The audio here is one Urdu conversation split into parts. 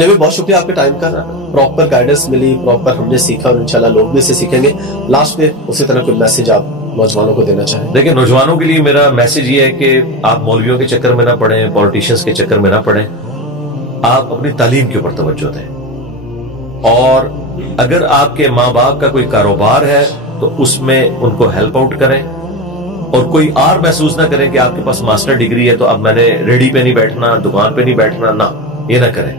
علی بھائی بہت شکریہ آپ کے ٹائم کا، پراپر گائیڈنس ملی، پراپر ہم نے سیکھا اور انشاءاللہ لوگ بھی اسے سیکھیں گے. لاسٹ پہ اسی طرح کوئی میسج آپ نوجوانوں کو دینا چاہیں؟ دیکھیں نوجوانوں کے لیے میرا میسج یہ ہے کہ آپ مولویوں کے چکر میں نہ پڑیں، پولیٹیشنز کے چکر میں نہ پڑیں، آپ اپنی تعلیم کے اوپر توجہ دیں. اور اگر آپ کے ماں باپ کا کوئی کاروبار ہے تو اس میں ان کو ہیلپ آؤٹ کریں، اور کوئی اور محسوس نہ کریں کہ آپ کے پاس ماسٹر ڈگری ہے تو اب میں نے ریڈی پہ نہیں بیٹھنا، دکان پہ نہیں بیٹھنا. نہ، یہ نہ کریں.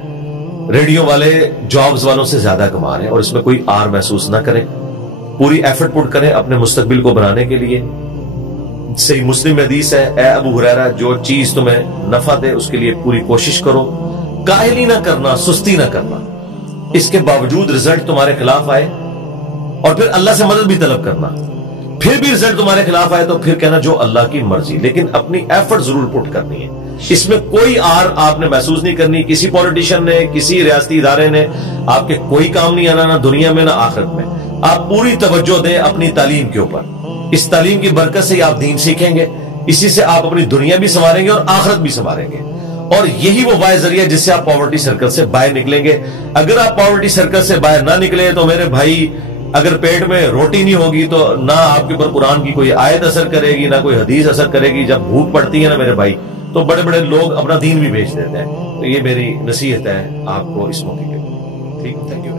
ریڈیو والے جابز والوں سے زیادہ کما رہے ہیں اور اس میں کوئی آر محسوس نہ کریں. پوری ایفرٹ پٹ کریں اپنے مستقبل کو بنانے کے لیے. صحیح مسلم حدیث ہے، اے ابو ہریرہ جو چیز تمہیں نفع دے اس کے لیے پوری کوشش کرو، کاہلی نہ کرنا، سستی نہ کرنا. اس کے باوجود رزلٹ تمہارے خلاف آئے اور پھر اللہ سے مدد بھی طلب کرنا، پھر بھی رزلٹ تمہارے خلاف آئے تو پھر کہنا جو اللہ کی مرضی، لیکن اپنی ایفرٹ ضرور پٹ کرنی ہے. اس میں کوئی آر آپ نے محسوس نہیں کرنی. کسی پولیٹیشین نے، کسی ریاستی ادارے نے آپ کے کوئی کام نہیں آنا، نہ دنیا میں نہ آخرت میں. آپ پوری توجہ دیں اپنی تعلیم کے اوپر. اس تعلیم کی برکت سے آپ دین سیکھیں گے، اسی سے آپ اپنی دنیا بھی سنواریں گے اور آخرت بھی سنواریں گے. اور یہی وہ واحد ذریعہ جس سے آپ پاورٹی سرکل سے باہر نکلیں گے. اگر آپ پاورٹی سرکل سے باہر نہ نکلے تو میرے بھائی، اگر پیٹ میں روٹی نہیں ہوگی تو نہ آپ کے اوپر قرآن کی کوئی آیت اثر کرے گی، نہ کوئی حدیث اثر کرے گی. جب بھوک پڑتی ہے نا میرے بھائی تو بڑے بڑے لوگ اپنا دین بھی بیچ دیتے ہیں. تو یہ میری نصیحت ہے آپ کو اس موقع کے. ٹھیک، تھینک یو.